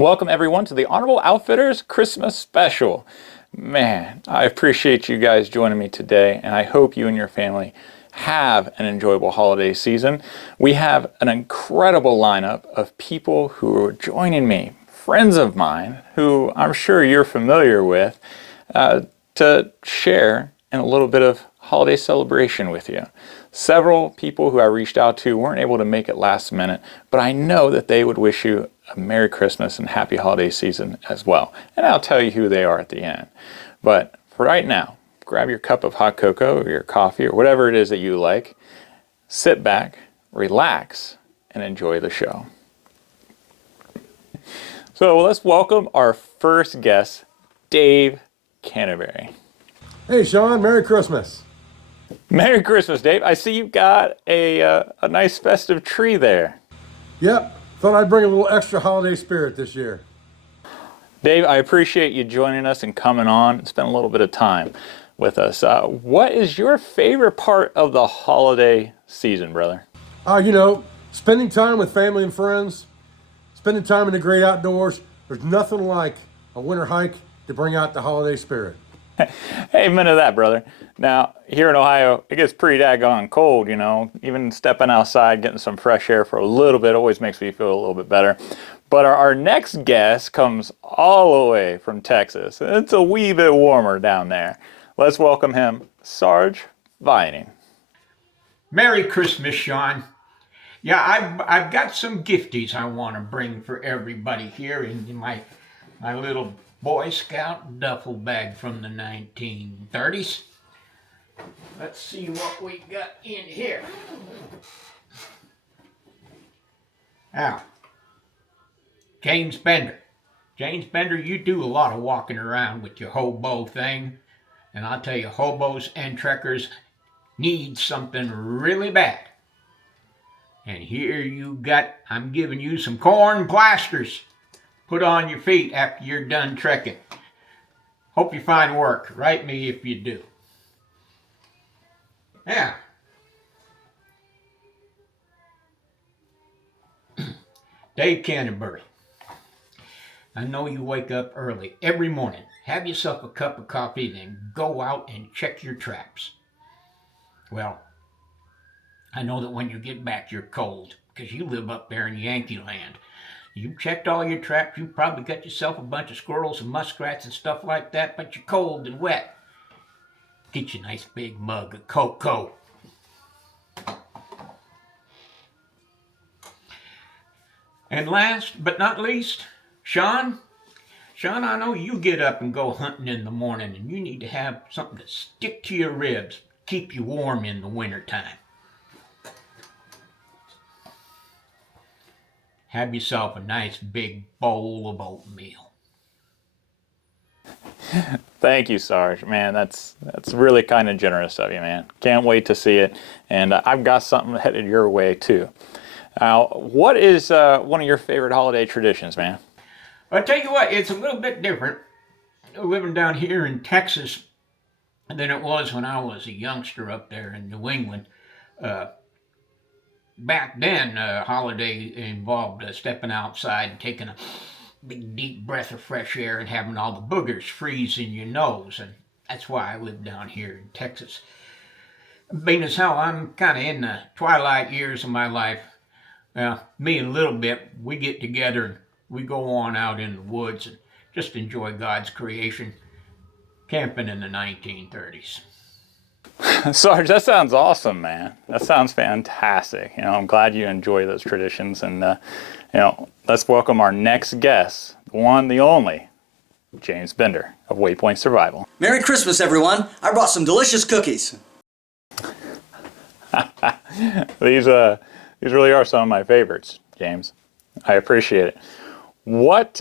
Welcome everyone to the Honorable Outfitters Christmas Special. Man, I appreciate you guys joining me today, and I hope you and your family have an enjoyable holiday season. We have an incredible lineup of people who are joining me, friends of mine, who I'm sure you're familiar with, to share in a little bit of holiday celebration with you. Several people who I reached out to weren't able to make it last minute, but I know that they would wish you a Merry Christmas and Happy Holiday Season as well. And I'll tell you who they are at the end. But for right now, grab your cup of hot cocoa or your coffee or whatever it is that you like, sit back, relax, and enjoy the show. So let's welcome our first guest, Dave Canterbury. Hey Sean, Merry Christmas. Merry Christmas, Dave. I see you've got a nice festive tree there. Yep, thought I'd bring a little extra holiday spirit this year. Dave, I appreciate you joining us and coming on and spending a little bit of time with us. What is your favorite part of the holiday season, brother? Spending time with family and friends, spending time in the great outdoors. There's nothing like a winter hike to bring out the holiday spirit. Amen to that, brother. Now, here in Ohio, it gets pretty daggone cold, Even stepping outside, getting some fresh air for a little bit always makes me feel a little bit better. But our next guest comes all the way from Texas. It's a wee bit warmer down there. Let's welcome him, Sarge Vining. Merry Christmas, Sean. Yeah, I've got some gifties I want to bring for everybody here in my little Boy Scout duffel bag from the 1930s. Let's see what we got in here. Now, James Bender. James Bender, you do a lot of walking around with your hobo thing. And I'll tell you, hobos and trekkers need something really bad. And here you got, I'm giving you some corn plasters. Put on your feet after you're done trekking. Hope you find work. Write me if you do. Yeah. Dave Canterbury. I know you wake up early every morning. Have yourself a cup of coffee, then go out and check your traps. Well, I know that when you get back you're cold because you live up there in Yankee Land. You've checked all your traps. You've probably got yourself a bunch of squirrels and muskrats and stuff like that, but you're cold and wet. Get you a nice big mug of cocoa. And last but not least, Sean, I know you get up and go hunting in the morning, and you need to have something to stick to your ribs, keep you warm in the wintertime. Have yourself a nice big bowl of oatmeal. Thank you, Sarge. Man, that's really kind of generous of you, man. Can't wait to see it. And I've got something headed your way, too. Now, what is one of your favorite holiday traditions, man? I'll tell you what, it's a little bit different living down here in Texas than it was when I was a youngster up there in New England. Back then, holiday involved stepping outside and taking a big deep breath of fresh air and having all the boogers freeze in your nose. And that's why I live down here in Texas. Being as how I'm kind of in the twilight years of my life, me and Little Bit, we get together and we go on out in the woods and just enjoy God's creation, camping in the 1930s. Sarge, that sounds awesome, man. That sounds fantastic. I'm glad you enjoy those traditions. And, let's welcome our next guest, the one, the only, James Bender of Waypoint Survival. Merry Christmas, everyone. I brought some delicious cookies. These really are some of my favorites, James. I appreciate it. What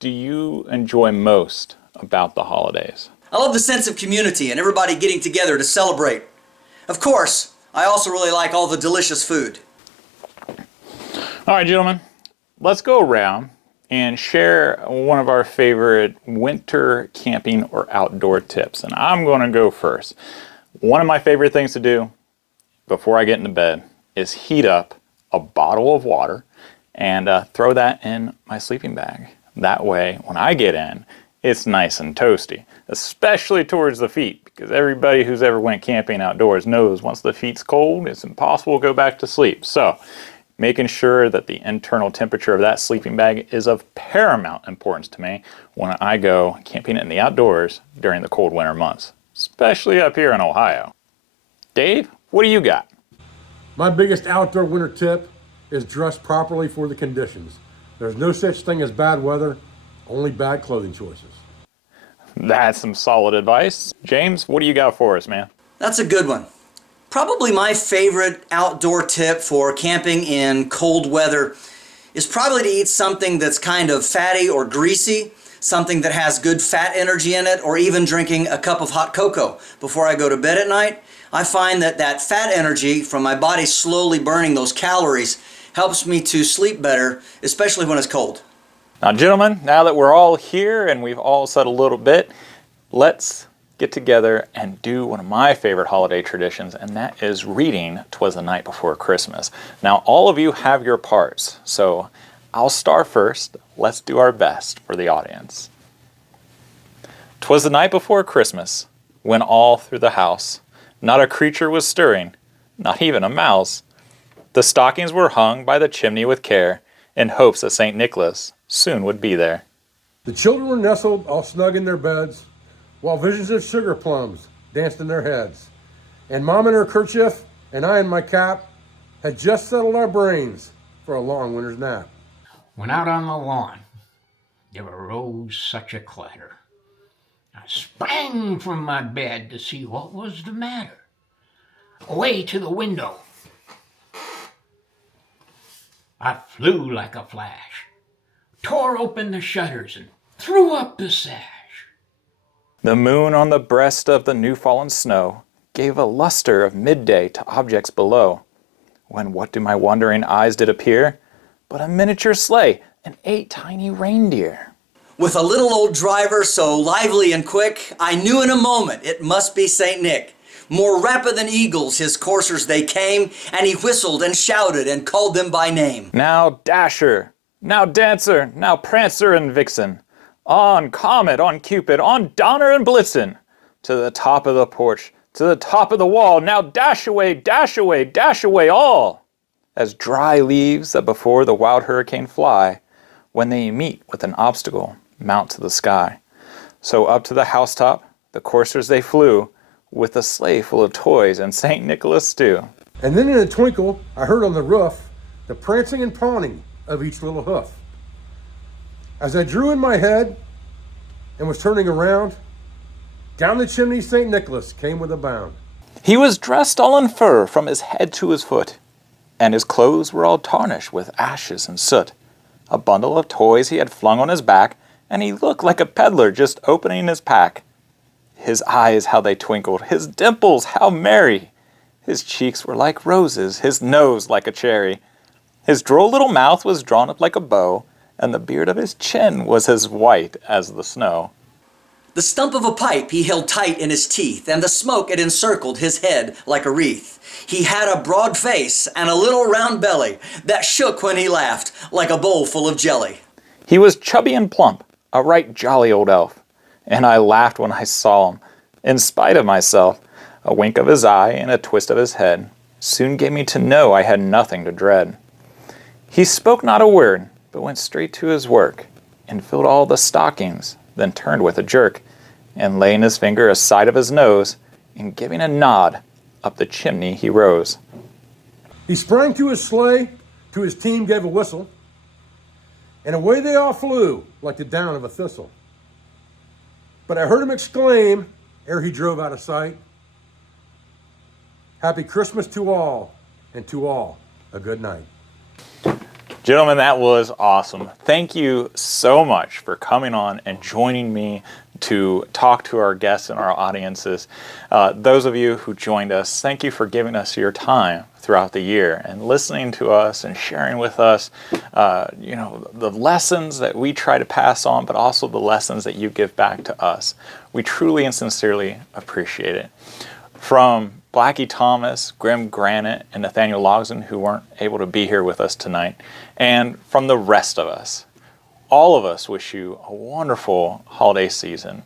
do you enjoy most about the holidays? I love the sense of community and everybody getting together to celebrate. Of course, I also really like all the delicious food. All right, gentlemen, let's go around and share one of our favorite winter camping or outdoor tips. And I'm going to go first. One of my favorite things to do before I get into bed is heat up a bottle of water and throw that in my sleeping bag. That way, when I get in, it's nice and toasty, especially towards the feet, because everybody who's ever went camping outdoors knows once the feet's cold, it's impossible to go back to sleep. So, making sure that the internal temperature of that sleeping bag is of paramount importance to me when I go camping in the outdoors during the cold winter months, especially up here in Ohio. Dave, what do you got? My biggest outdoor winter tip is dress properly for the conditions. There's no such thing as bad weather, only bad clothing choices. That's some solid advice. James, what do you got for us, man? That's a good one. Probably my favorite outdoor tip for camping in cold weather is probably to eat something that's kind of fatty or greasy, something that has good fat energy in it, or even drinking a cup of hot cocoa before I go to bed at night. I find that that fat energy from my body slowly burning those calories helps me to sleep better, especially when it's cold. Now, gentlemen, now that we're all here and we've all said a little bit, let's get together and do one of my favorite holiday traditions, and that is reading "'Twas the Night Before Christmas." Now, all of you have your parts, so I'll start first. Let's do our best for the audience. "'Twas the night before Christmas, when all through the house not a creature was stirring, not even a mouse. The stockings were hung by the chimney with care, in hopes that St. Nicholas soon would be there. The children were nestled all snug in their beds, while visions of sugar plums danced in their heads. And Mom in her kerchief and I in my cap had just settled our brains for a long winter's nap. When out on the lawn, there arose such a clatter. I sprang from my bed to see what was the matter. Away to the window, I flew like a flash, tore open the shutters and threw up the sash. The moon on the breast of the new-fallen snow gave a luster of midday to objects below, when what to my wondering eyes did appear but a miniature sleigh and 8 tiny reindeer. With a little old driver so lively and quick, I knew in a moment it must be St. Nick. More rapid than eagles his coursers they came, and he whistled and shouted and called them by name. Now Dasher, now Dancer, now Prancer and Vixen, on Comet, on Cupid, on Donner and Blitzen, to the top of the porch, to the top of the wall, now dash away, dash away, dash away all, as dry leaves that before the wild hurricane fly, when they meet with an obstacle, mount to the sky. So up to the housetop, the coursers they flew, with a sleigh full of toys and St. Nicholas too. And then in a twinkle, I heard on the roof the prancing and pawing of each little hoof. As I drew in my head and was turning around, down the chimney St. Nicholas came with a bound. He was dressed all in fur from his head to his foot, and his clothes were all tarnished with ashes and soot. A bundle of toys he had flung on his back, and he looked like a peddler just opening his pack. His eyes, how they twinkled, his dimples, how merry! His cheeks were like roses, his nose like a cherry. His droll little mouth was drawn up like a bow, and the beard of his chin was as white as the snow. The stump of a pipe he held tight in his teeth, and the smoke it encircled his head like a wreath. He had a broad face and a little round belly that shook when he laughed like a bowl full of jelly. He was chubby and plump, a right jolly old elf, and I laughed when I saw him, in spite of myself. A wink of his eye and a twist of his head soon gave me to know I had nothing to dread. He spoke not a word, but went straight to his work, and filled all the stockings, then turned with a jerk, and laying his finger aside of his nose, and giving a nod, up the chimney he rose. He sprang to his sleigh, to his team gave a whistle, and away they all flew like the down of a thistle. But I heard him exclaim, ere he drove out of sight, "Happy Christmas to all, and to all a good night." Gentlemen, that was awesome. Thank you so much for coming on and joining me to talk to our guests and our audiences. Those of you who joined us, thank you for giving us your time throughout the year and listening to us and sharing with us, the lessons that we try to pass on, but also the lessons that you give back to us. We truly and sincerely appreciate it. From Blackie Thomas, Grim Granite, and Nathaniel Logsdon, who weren't able to be here with us tonight, and from the rest of us, all of us wish you a wonderful holiday season.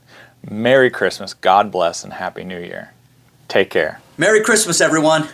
Merry Christmas, God bless, and Happy New Year. Take care. Merry Christmas, everyone.